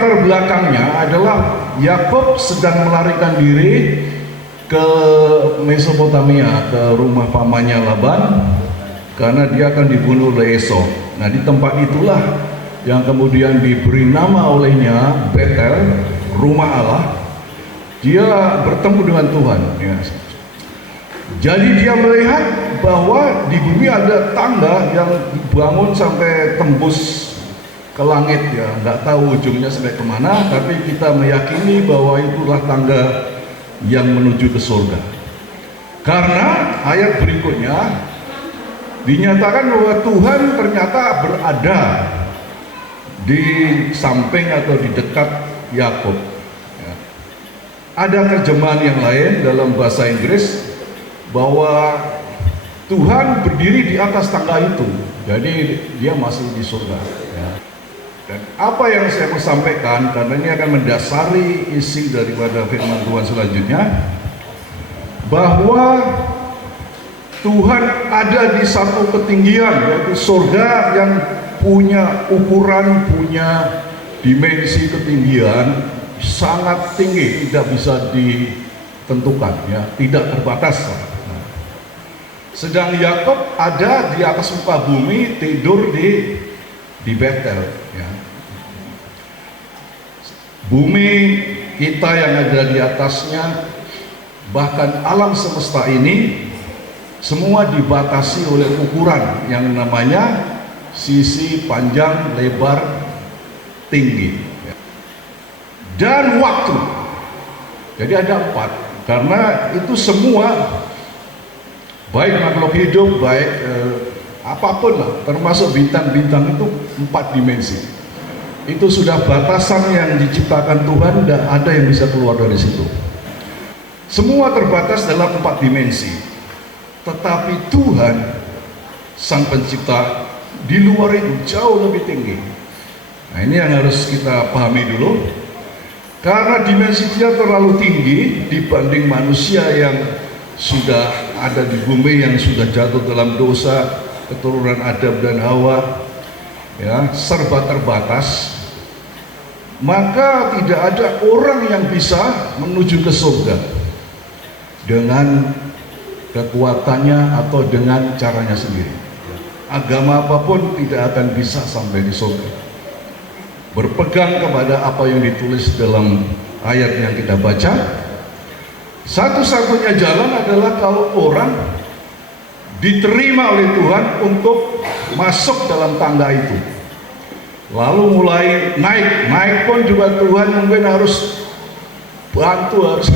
latar belakangnya adalah Yakub sedang melarikan diri ke Mesopotamia, ke rumah pamannya Laban, karena dia akan dibunuh oleh Esau. Nah, di tempat itulah yang kemudian diberi nama olehnya Betel, rumah Allah. Dia bertemu dengan Tuhan, ya. Jadi dia melihat bahwa di bumi ada tangga yang dibangun sampai tembus ke langit, ya. Nggak tahu ujungnya sampai kemana, tapi kita meyakini bahwa itulah tangga yang menuju ke surga. Karena ayat berikutnya dinyatakan bahwa Tuhan ternyata berada di samping atau di dekat Yakub. Ya. Ada terjemahan yang lain dalam bahasa Inggris bahwa Tuhan berdiri di atas tangga itu, jadi dia masih di surga. Ya. Dan apa yang saya mau sampaikan, karena ini akan mendasari isi daripada firman Tuhan selanjutnya, bahwa Tuhan ada di satu ketinggian, yaitu surga yang punya ukuran, punya dimensi ketinggian sangat tinggi, tidak bisa ditentukan, ya, tidak terbatas. Sedang Yakub ada di atas muka bumi, tidur di Betel, ya. Bumi kita yang ada di atasnya, bahkan alam semesta ini semua dibatasi oleh ukuran yang namanya sisi, panjang, lebar, tinggi, dan waktu. Jadi ada 4, karena itu semua, baik makhluk hidup, baik apapun lah, termasuk bintang-bintang, itu 4 dimensi. Itu sudah batasan yang diciptakan Tuhan, dan ada yang bisa keluar dari situ. Semua terbatas dalam 4 dimensi. Tetapi Tuhan Sang Pencipta di luar itu jauh lebih tinggi. Nah, ini yang harus kita pahami dulu, karena dimensi dia terlalu tinggi dibanding manusia yang sudah ada di bumi, yang sudah jatuh dalam dosa, keturunan Adam dan Hawa, ya, serba terbatas. Maka tidak ada orang yang bisa menuju ke surga dengan kekuatannya atau dengan caranya sendiri. Agama apapun tidak akan bisa sampai di surga. Berpegang kepada apa yang ditulis dalam ayat yang kita baca, satu-satunya jalan adalah kalau orang diterima oleh Tuhan untuk masuk dalam tangga itu, lalu mulai naik pun juga Tuhan mungkin harus bantu, harus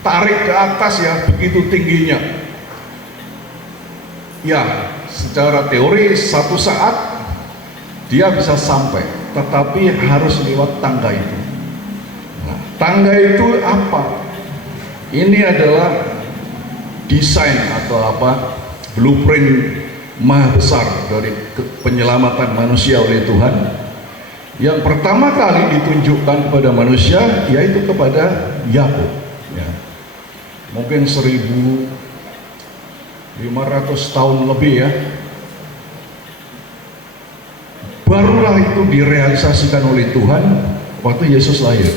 tarik ke atas, ya, begitu tingginya. Ya, secara teori satu saat dia bisa sampai, tetapi harus lewat tangga itu. Nah, tangga itu apa? Ini adalah desain atau apa, blueprint maha besar dari penyelamatan manusia oleh Tuhan, yang pertama kali ditunjukkan kepada manusia, yaitu kepada Yakub. Ya. Mungkin 1500 tahun lebih, ya, barulah itu direalisasikan oleh Tuhan waktu Yesus lahir.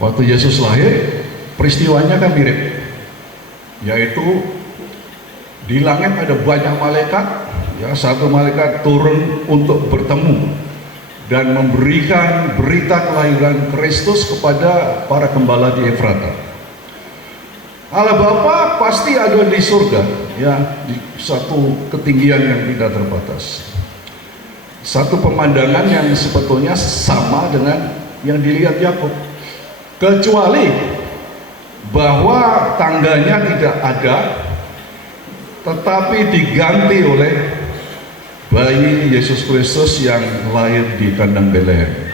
Waktu Yesus lahir, peristiwanya kan mirip, yaitu di langit ada banyak malaikat, ya, satu malaikat turun untuk bertemu dan memberikan berita kelahiran Kristus kepada para gembala di Efrata. Allah Bapa pasti ada di surga, ya, di satu ketinggian yang tidak terbatas. Satu pemandangan yang sebetulnya sama dengan yang dilihat Yakub, kecuali bahwa tangganya tidak ada, tetapi diganti oleh bayi Yesus Kristus yang lahir di kandang Betlehem.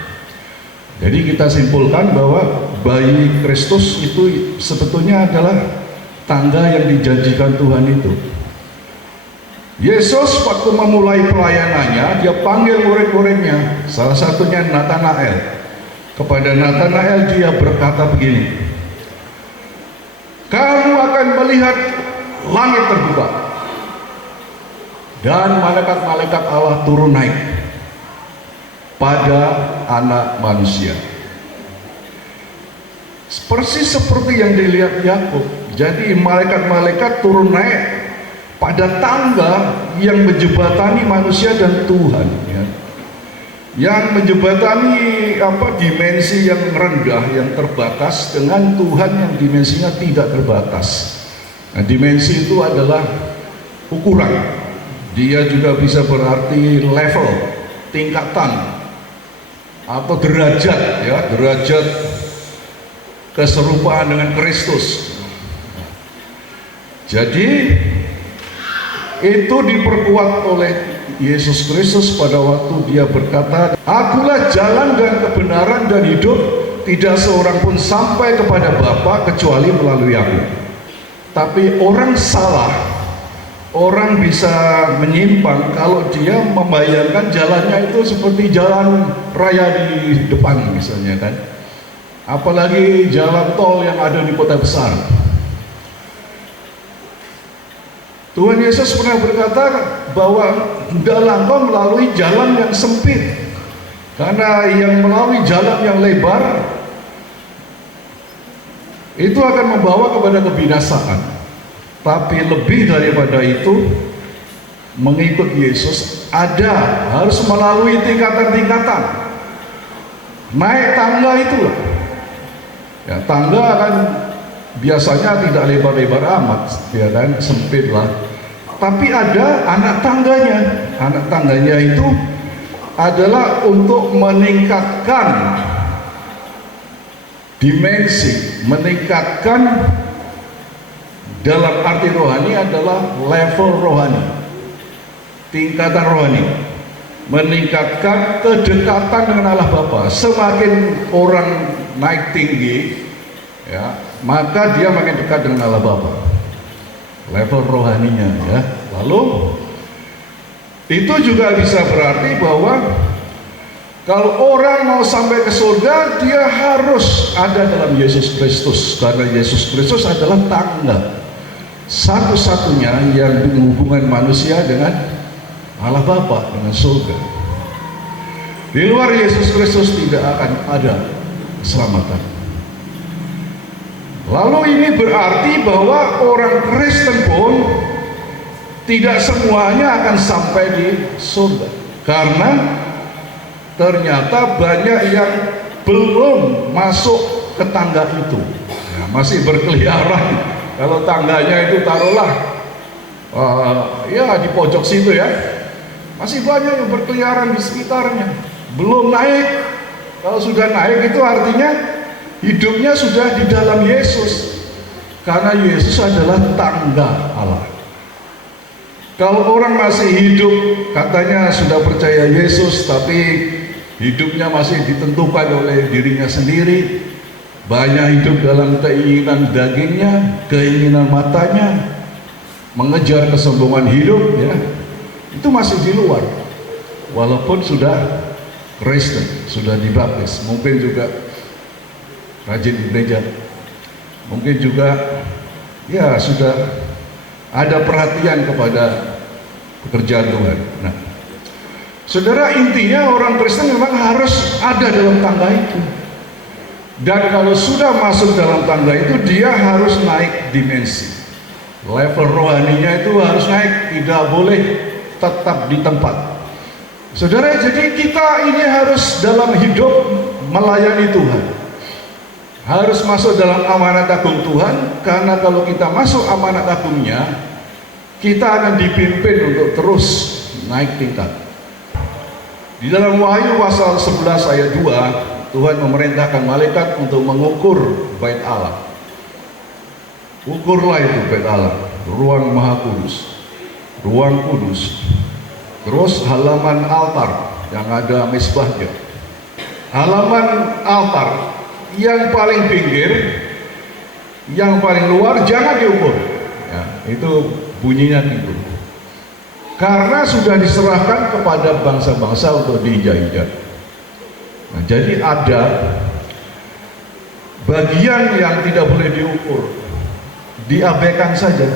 Jadi kita simpulkan bahwa bayi Kristus itu sebetulnya adalah tangga yang dijanjikan Tuhan itu. Yesus waktu memulai pelayanannya, dia panggil murid-muridnya, salah satunya Nathanael. Kepada Nathanael dia berkata begini, "Kamu akan melihat langit terbuka dan malaikat-malaikat Allah turun naik pada anak manusia. Persis seperti yang dilihat Yakub. Jadi malaikat-malaikat turun naik pada tangga yang menjebatani manusia dan Tuhan, ya. Yang menjebatani dimensi yang rendah, yang terbatas, dengan Tuhan yang dimensinya tidak terbatas. Nah, dimensi itu adalah ukuran. Dia juga bisa berarti level, tingkatan, atau derajat, ya, derajat keserupaan dengan Kristus. Jadi itu diperkuat oleh Yesus Kristus pada waktu dia berkata, "Akulah jalan dan kebenaran dan hidup, tidak seorang pun sampai kepada Bapa kecuali melalui aku." Tapi orang salah, orang bisa menyimpang kalau dia membayangkan jalannya itu seperti jalan raya di depan misalnya, kan. Apalagi jalan tol yang ada di kota besar. Tuhan Yesus pernah berkata bahwa hendaklah engkau melalui jalan yang sempit, karena yang melalui jalan yang lebar itu akan membawa kepada kebinasaan. Tapi lebih daripada itu, mengikut Yesus harus melalui tingkatan-tingkatan. Naik tangga itulah. Ya, tangga kan biasanya tidak lebar-lebar amat, ya kan, sempit lah. Tapi ada anak tangganya. Anak tangganya itu adalah untuk meningkatkan dimensi, meningkatkan dalam arti rohani adalah level rohani, tingkatan rohani, meningkatkan kedekatan dengan Allah Bapa. Semakin orang naik tinggi, ya, maka dia makin dekat dengan Allah Bapa, level rohaninya, ya. Lalu itu juga bisa berarti bahwa kalau orang mau sampai ke surga, dia harus ada dalam Yesus Kristus, karena Yesus Kristus adalah tangga satu-satunya yang menghubungkan manusia dengan Allah Bapa, dengan surga. Di luar Yesus Kristus tidak akan ada keselamatan. Lalu ini berarti bahwa orang Kristen pun tidak semuanya akan sampai di surga, karena ternyata banyak yang belum masuk ke tangga itu, ya, masih berkeliaran. Kalau tangganya itu taruhlah ya di pojok situ, ya, masih banyak yang berkeliaran di sekitarnya, belum naik. Kalau sudah naik itu artinya hidupnya sudah di dalam Yesus, karena Yesus adalah tangga Allah. Kalau orang masih hidup katanya sudah percaya Yesus, tapi hidupnya masih ditentukan oleh dirinya sendiri, banyak hidup dalam keinginan dagingnya, keinginan matanya, mengejar kesombongan hidup, ya, itu masih di luar. Walaupun sudah Kristen, sudah dibaptis, mungkin juga rajin di gereja, mungkin juga ya sudah ada perhatian kepada pekerjaan Tuhan. Nah, saudara, intinya orang Kristen memang harus ada dalam tangga itu. Dan kalau sudah masuk dalam tangga itu, dia harus naik dimensi. Level rohaninya itu harus naik, tidak boleh tetap di tempat. Saudara, jadi kita ini harus dalam hidup melayani Tuhan, harus masuk dalam amanat agung Tuhan, karena kalau kita masuk amanat agungnya, kita akan dipimpin untuk terus naik tingkat. Di dalam Wahyu pasal 11 ayat 2, Tuhan memerintahkan malaikat untuk mengukur bait Allah. Ukurlah itu bait Allah, ruang maha kudus, ruang kudus, terus halaman altar yang ada mezbahnya, halaman altar yang paling pinggir, yang paling luar jangan diukur, ya, itu bunyinya timbul, karena sudah diserahkan kepada bangsa-bangsa untuk diinjak-injak. Nah, jadi ada bagian yang tidak boleh diukur, diabaikan saja.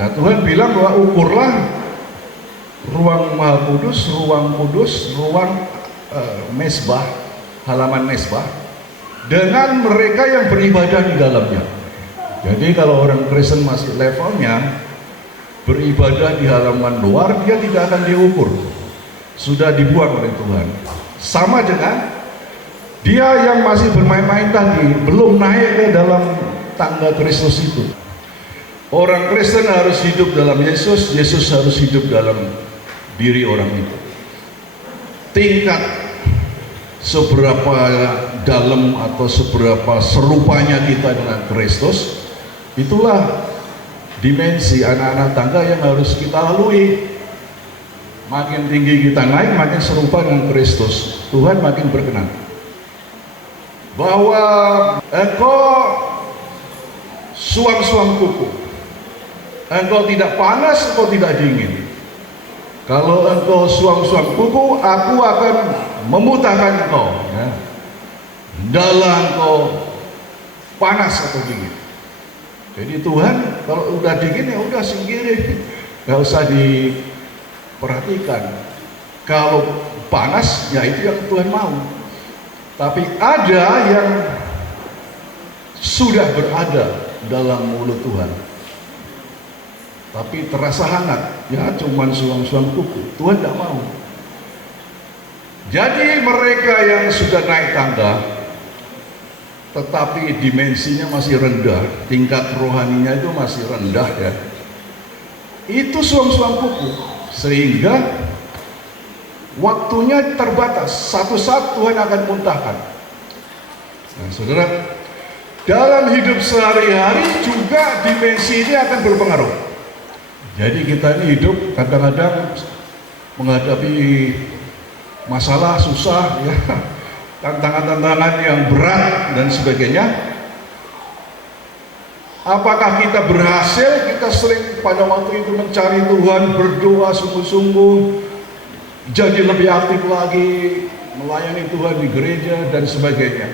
Nah, Tuhan bilang bahwa ukurlah ruang maha kudus, ruang kudus, ruang mesbah, halaman mesbah, dengan mereka yang beribadah di dalamnya. Jadi kalau orang Kristen masih levelnya beribadah di halaman luar, dia tidak akan diukur, sudah dibuang oleh Tuhan. Sama dengan dia yang masih bermain-main tadi, belum naik ke dalam tangga Kristus itu. Orang Kristen harus hidup dalam Yesus, Yesus harus hidup dalam diri orang itu. Tingkat seberapa dalam atau seberapa serupanya kita dengan Kristus, itulah dimensi anak-anak tangga yang harus kita lalui. Makin tinggi kita naik, makin serupa dengan Kristus, Tuhan makin berkenan. Bahwa engkau suam-suam kuku, engkau tidak panas, engkau tidak dingin. Kalau engkau suam-suam kuku, aku akan memutahkan engkau, ya. Dalam engkau panas atau dingin. Jadi Tuhan kalau udah dingin ya udah singkirin, nggak usah diperhatikan. Kalau panas ya itu yang Tuhan mau. Tapi ada yang sudah berada dalam mulut Tuhan, tapi terasa hangat, ya cuman suam-suam kuku. Tuhan tidak mau. Jadi mereka yang sudah naik tangga, tetapi dimensinya masih rendah, tingkat rohaninya itu masih rendah, ya, itu suam-suam kuku, sehingga waktunya terbatas. Satu saat Tuhan akan muntahkan. Nah, saudara, dalam hidup sehari-hari juga dimensi ini akan berpengaruh. Jadi kita ini hidup kadang-kadang menghadapi masalah susah, ya, tantangan-tantangan yang berat dan sebagainya. Apakah kita berhasil? Kita sering pada waktu itu mencari Tuhan, berdoa sungguh-sungguh, jadi lebih aktif lagi, melayani Tuhan di gereja dan sebagainya.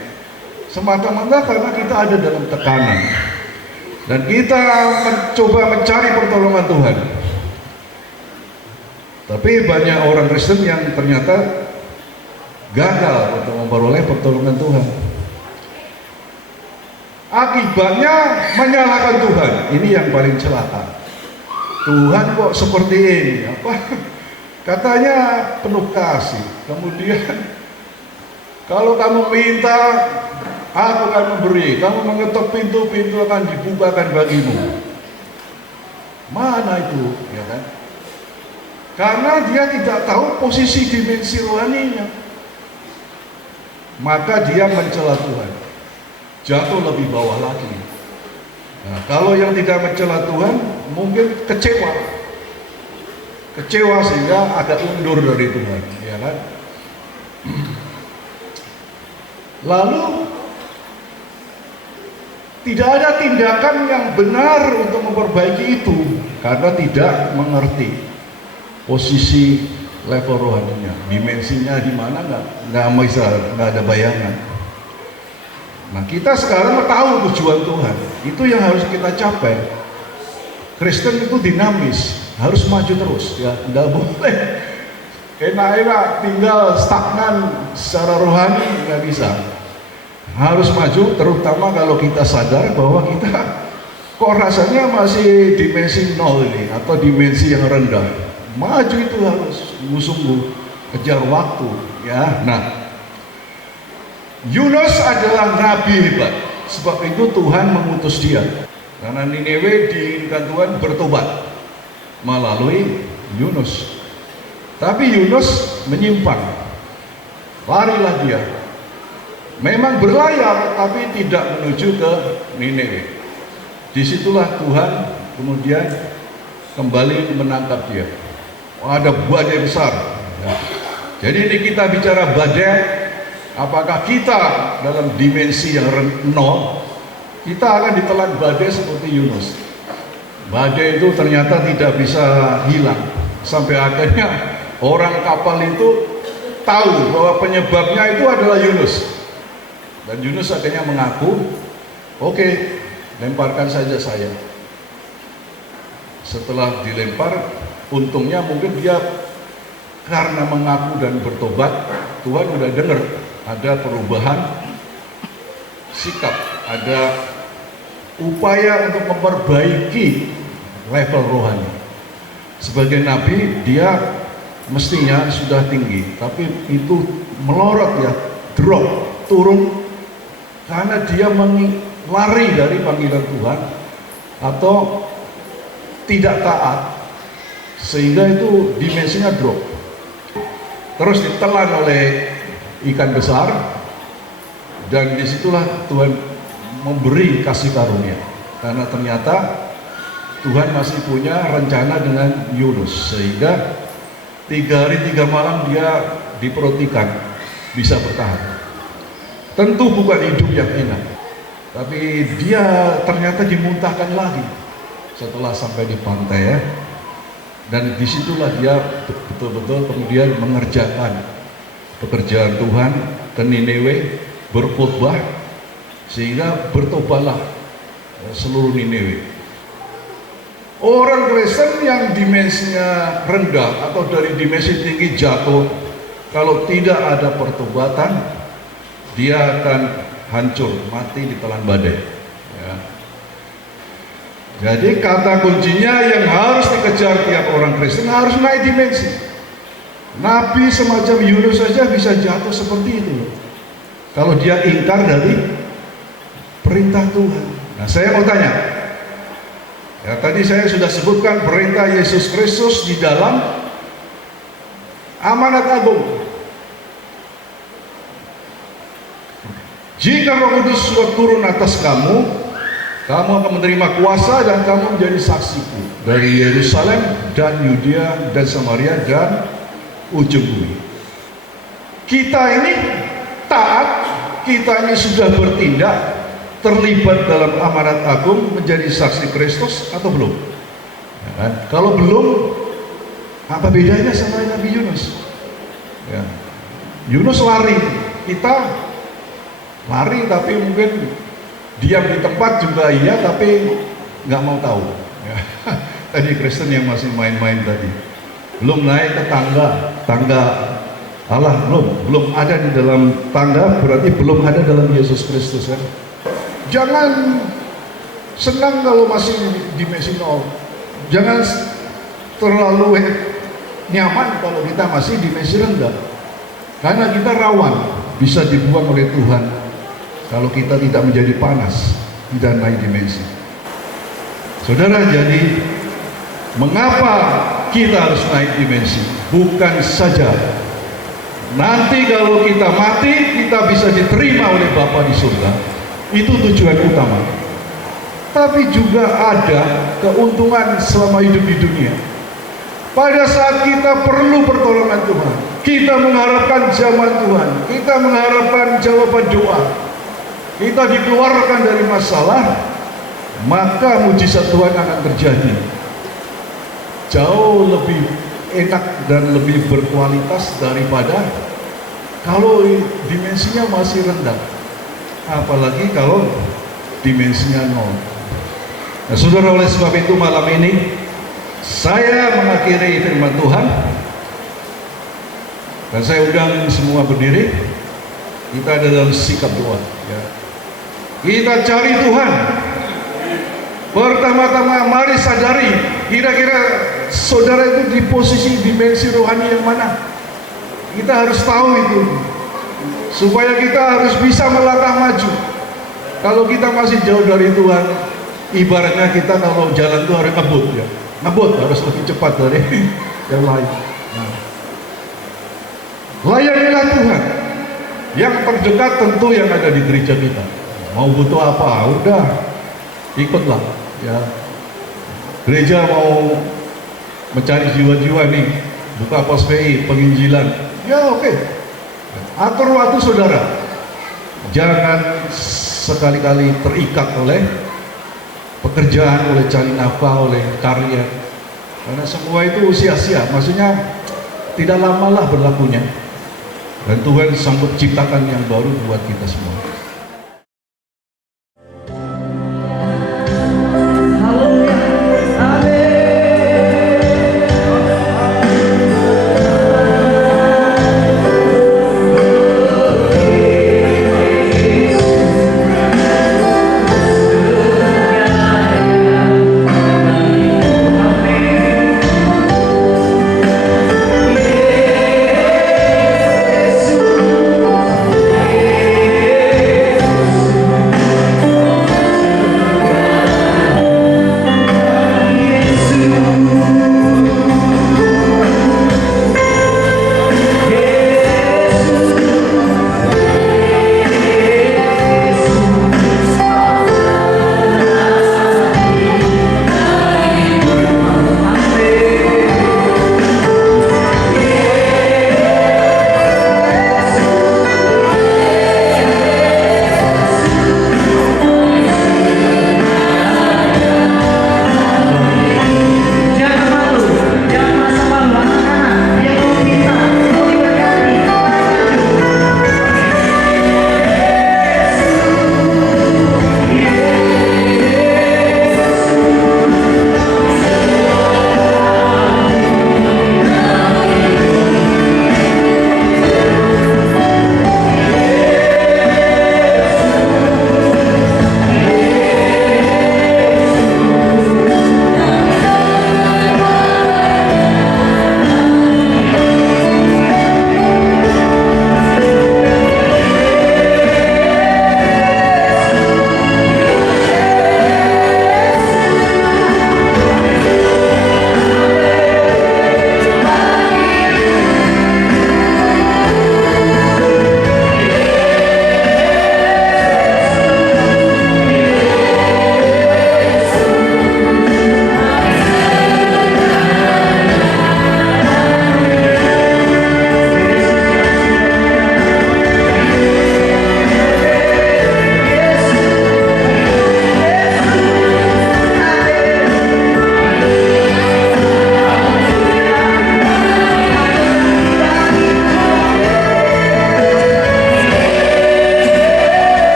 Semata-mata karena kita ada dalam tekanan dan kita mencoba mencari pertolongan Tuhan. Tapi banyak orang Kristen yang ternyata gagal untuk memperoleh pertolongan Tuhan. Akibatnya menyalahkan Tuhan. Ini yang paling celaka. Tuhan kok seperti ini? Apa? Katanya penuh kasih. Kemudian kalau kamu minta, aku akan memberi. Kamu mengetuk pintu, pintu akan dibukakan bagimu. Mana itu, ya kan? Karena dia tidak tahu posisi dimensi rohaninya, maka dia mencela Tuhan, jatuh lebih bawah lagi. Nah, kalau yang tidak mencela Tuhan mungkin kecewa sehingga agak undur dari Tuhan, ya kan? Lalu tidak ada tindakan yang benar untuk memperbaiki itu karena tidak mengerti posisi level rohaninya, dimensinya di mana, nggak ada bayangan. Nah, kita sekarang tahu tujuan Tuhan, itu yang harus kita capai. Kristen itu dinamis, harus maju terus, ya, nggak boleh enak-enak tinggal stagnan secara rohani, nggak bisa. Harus maju, terutama kalau kita sadar bahwa kita kok rasanya masih dimensi nol ini atau dimensi yang rendah. Maju itu harus sungguh-sungguh, kejar waktu, ya. Nah, Yunus adalah nabi hebat, sebab itu Tuhan mengutus dia. Karena Niniwe diinginkan Tuhan bertobat melalui Yunus. Tapi Yunus menyimpang, larilah dia. Memang berlayar, tapi tidak menuju ke Niniwe. Disitulah Tuhan kemudian kembali menangkap dia. Ada badai besar, ya. Jadi ini kita bicara badai. Apakah kita dalam dimensi yang nol, kita akan ditelan badai seperti Yunus. Badai itu ternyata tidak bisa hilang, sampai akhirnya orang kapal itu tahu bahwa penyebabnya itu adalah Yunus. Dan Yunus akhirnya mengaku, oke, lemparkan saja saya. Setelah dilempar, untungnya mungkin dia karena mengaku dan bertobat, Tuhan udah dengar ada perubahan sikap, ada upaya untuk memperbaiki level rohani. Sebagai nabi dia mestinya sudah tinggi, tapi itu melorot ya, drop, turun karena dia lari dari panggilan Tuhan atau tidak taat, sehingga itu dimensinya drop. Terus ditelan oleh ikan besar, dan disitulah Tuhan memberi kasih karunia, karena ternyata Tuhan masih punya rencana dengan Yunus, sehingga 3 hari 3 malam dia di perut ikan bisa bertahan. Tentu bukan hidup yang enak, tapi dia ternyata dimuntahkan lagi setelah sampai di pantai ya. Dan disitulah dia betul-betul kemudian mengerjakan pekerjaan Tuhan ke Niniwe, berkhotbah, sehingga bertobatlah seluruh Niniwe. Orang Kristen yang dimensinya rendah atau dari dimensi tinggi jatuh, kalau tidak ada pertobatan, dia akan hancur, mati ditelan badai ya. Jadi kata kuncinya yang harus dikejar tiap orang Kristen harus naik dimensi. Nabi semacam Yunus saja bisa jatuh seperti itu kalau dia ingkar dari perintah Tuhan. Nah, saya mau tanya, ya tadi saya sudah sebutkan perintah Yesus Kristus di dalam amanat agung. Jika Roh Kudus sudah turun atas kamu, kamu akan menerima kuasa dan kamu menjadi saksiku dari Yerusalem dan Yudea dan Samaria dan ujung bumi. Kita ini taat, kita ini sudah bertindak, terlibat dalam amanat agung menjadi saksi Kristus atau belum? Ya kan? Kalau belum, apa bedanya sama Nabi Yunus? Ya. Yunus lari, kita lari tapi mungkin diam di tempat juga iya, tapi nggak mau tahu ya. Tadi Kristen yang masih main-main tadi, belum naik ke tangga Allah, belum ada di dalam tangga, berarti belum ada dalam Yesus Kristus kan. Jangan senang kalau masih dimensi nol, jangan terlalu nyaman kalau kita masih dimensi rendah, karena kita rawan bisa dibuang oleh Tuhan kalau kita tidak menjadi panas, tidak naik dimensi. Saudara, jadi mengapa kita harus naik dimensi? Bukan saja nanti kalau kita mati kita bisa diterima oleh Bapa di surga, itu tujuan utama, tapi juga ada keuntungan selama hidup di dunia. Pada saat kita perlu pertolongan Tuhan, kita mengharapkan jawaban Tuhan, kita mengharapkan jawaban doa, kita dikeluarkan dari masalah, maka mujizat Tuhan akan terjadi jauh lebih enak dan lebih berkualitas daripada kalau dimensinya masih rendah, apalagi kalau dimensinya nol. Nah, saudara, oleh sebab itu malam ini saya mengakhiri firman Tuhan dan saya undang semua berdiri. Kita dalam sikap doa ya. Kita cari Tuhan. Pertama-tama mari sadari, kira-kira saudara itu di posisi dimensi rohani yang mana. Kita harus tahu itu, supaya kita harus bisa melangkah maju. Kalau kita masih jauh dari Tuhan, ibaratnya kita kalau jalan itu harus ngebut ya, ngebut harus lebih cepat dari yang lain. Nah, layanilah Tuhan. Yang terdekat tentu yang ada di gereja kita. Mau butuh apa, udah ikutlah ya. Gereja mau mencari jiwa-jiwa nih, buka pos PI, penginjilan, ya oke. Atur waktu saudara, jangan sekali-kali terikat oleh pekerjaan, oleh cari nafkah, oleh karya, karena semua itu sia-sia, maksudnya tidak lamalah berlakunya, dan Tuhan sanggup ciptakan yang baru buat kita semua.